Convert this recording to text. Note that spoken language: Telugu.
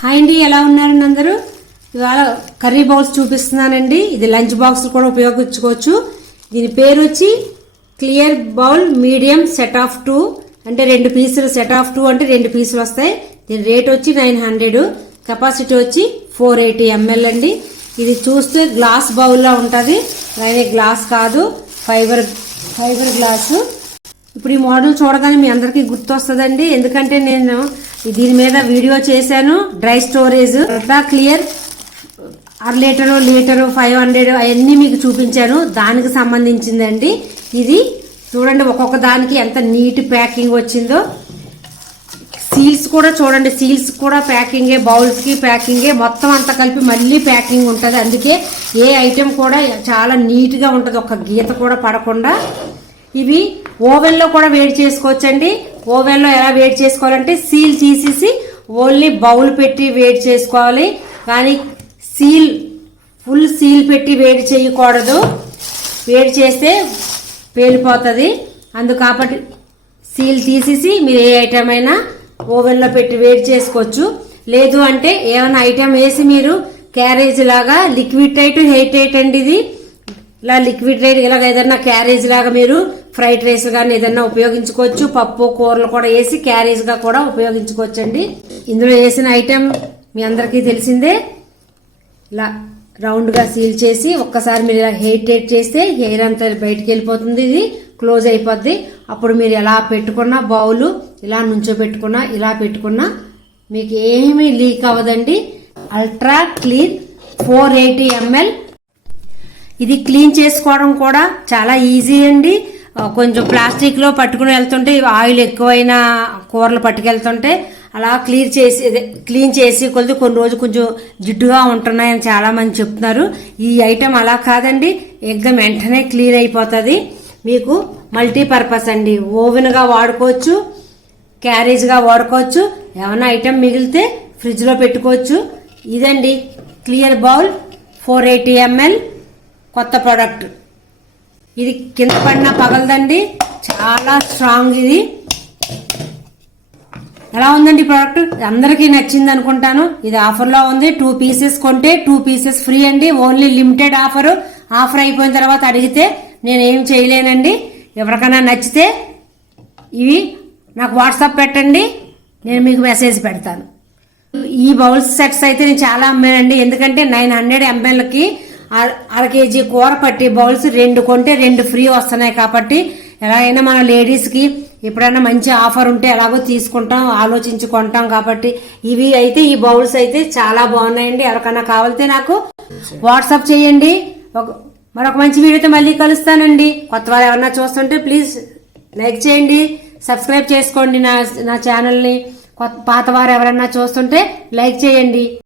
హాయ్ అండి, ఎలా ఉన్నారండి అందరూ? ఇవాళ కర్రీ బౌల్స్ చూపిస్తున్నానండి. ఇది లంచ్ బాక్స్ కూడా ఉపయోగించుకోవచ్చు. దీని పేరు వచ్చి clear bowl medium set of 2 అంటే 2 పీసులు. సెట్ ఆఫ్ 2 అంటే 2 పీసులు వస్తాయి. దీని రేట్ వచ్చి 900, కెపాసిటీ వచ్చి 480 ml అండి. ఇది చూస్తే గ్లాస్ బౌల్లో ఉంటుంది, కానీ గ్లాస్ కాదు, ఫైబర్ గ్లాసు. ఇప్పుడు ఈ మోడల్ చూడగానే మీ అందరికీ గుర్తొస్తుందండి, ఎందుకంటే నేను దీని మీద వీడియో చేశాను. డ్రై స్టోరేజ్ క్లియర్ 1 లీటరు 500 అవన్నీ మీకు చూపించాను. దానికి సంబంధించిందండి ఇది. చూడండి ఒక్కొక్క దానికి ఎంత నీట్ ప్యాకింగ్ వచ్చిందో. సీల్స్ కూడా చూడండి, సీల్స్ కూడా ప్యాకింగే, బౌల్స్కి ప్యాకింగే, మొత్తం అంతా కలిపి మళ్ళీ ప్యాకింగ్ ఉంటుంది. అందుకే ఏ ఐటెం కూడా చాలా నీట్గా ఉంటుంది, ఒక్క గీత కూడా పడకుండా. ఇవి ఓవెన్లో కూడా వేడి చేసుకోవచ్చండి. ఓవెన్లో ఎలా వేడి చేసుకోవాలంటే సీల్ తీసేసి ఓన్లీ బౌల్ పెట్టి వేడి చేసుకోవాలి, కానీ ఫుల్ సీల్ పెట్టి వేడి చేయకూడదు. వేడి చేస్తే పేలిపోతుంది. కాబట్టి సీల్ తీసేసి మీరు ఏ ఐటమ్ అయినా ఓవెన్లో పెట్టి వేడి చేసుకోవచ్చు. లేదు అంటే ఏమైనా ఐటమ్ వేసి మీరు క్యారేజ్ లాగా లిక్విడ్ టైట్ హెయిర్ టైట్ అండి ఇది. ఇలా లిక్విడ్ టైట్ ఇలాగ ఏదైనా క్యారేజ్ లాగా మీరు ఫ్రైడ్ రైస్ కానీ ఏదైనా ఉపయోగించుకోవచ్చు. పప్పు కూరలు కూడా వేసి క్యారేజ్గా కూడా ఉపయోగించుకోవచ్చు అండి. ఇందులో వేసిన ఐటెం మీ అందరికీ తెలిసిందే. ఇలా రౌండ్గా సీల్ చేసి ఒక్కసారి మీరు ఇలా హెయిర్ టైట్ చేస్తే హెయిర్ అంతా బయటికి వెళ్ళిపోతుంది, ఇది క్లోజ్ అయిపోద్ది. అప్పుడు మీరు ఎలా పెట్టుకున్నా బౌలు ఇలా నుంచో పెట్టుకున్నా ఇలా పెట్టుకున్నా మీకు ఏమీ లీక్ అవ్వదండి. Ultra clean 480 ml. ఇది క్లీన్ చేసుకోవడం కూడా చాలా ఈజీ అండి. కొంచెం ప్లాస్టిక్లో పట్టుకుని వెళ్తుంటే ఆయిల్ ఎక్కువైన కూరలు పట్టుకెళ్తుంటే అలా క్లీన్ చేసి కొన్ని రోజు కొంచెం జిడ్డుగా ఉంటున్నాయని చాలా మంది చెప్తున్నారు. ఈ ఐటెం అలా కాదండి, ఎగ్దమ్ వెంటనే క్లీన్ అయిపోతుంది. మీకు మల్టీపర్పస్ అండి. ఓవెన్గా వాడుకోవచ్చు, క్యారేజ్గా వాడుకోవచ్చు. ఏమైనా ఐటెం మిగిలితే ఫ్రిడ్జ్లో పెట్టుకోవచ్చు. ఇదండి క్లియర్ బౌల్ 480 ml కొత్త ప్రోడక్ట్. ఇది కింద పడినా పగలదండి, చాలా స్ట్రాంగ్. ఇది ఎలా ఉందండి ప్రోడక్ట్? అందరికీ నచ్చింది అనుకుంటాను. ఇది ఆఫర్లో ఉంది. 2 పీసెస్ కొంటే 2 పీసెస్ ఫ్రీ అండి. Only limited offer. ఆఫర్ అయిపోయిన తర్వాత అడిగితే నేను ఏం చేయలేనండి. ఎవరికైనా నచ్చితే ఇవి నాకు వాట్సాప్ పెట్టండి, నేను మీకు మెసేజ్ పెడతాను. ఈ బౌల్స్ సెట్స్ అయితే నేను చాలా అమ్మానండి, ఎందుకంటే 900 mlకి 1/2 kg కూర పట్టి బౌల్స్ 2 కొంటే 2 ఫ్రీ వస్తున్నాయి. కాబట్టి ఎలాగైనా మన లేడీస్కి ఎప్పుడైనా మంచి ఆఫర్ ఉంటే ఎలాగో తీసుకుంటాం, ఆలోచించుకుంటాం. కాబట్టి ఇవి అయితే ఈ బౌల్స్ అయితే చాలా బాగున్నాయండి. ఎవరికైనా కావాలితే నాకు వాట్సాప్ చేయండి. మరొక మంచి వీడియోతో మళ్ళీ కలుస్తానండి. కొత్త వారు ఎవరన్నా చూస్తుంటే ప్లీజ్ లైక్ చేయండి, సబ్స్క్రైబ్ చేసుకోండి నా ఛానల్ని. పాత వారు ఎవరన్నా చూస్తుంటే లైక్ చేయండి.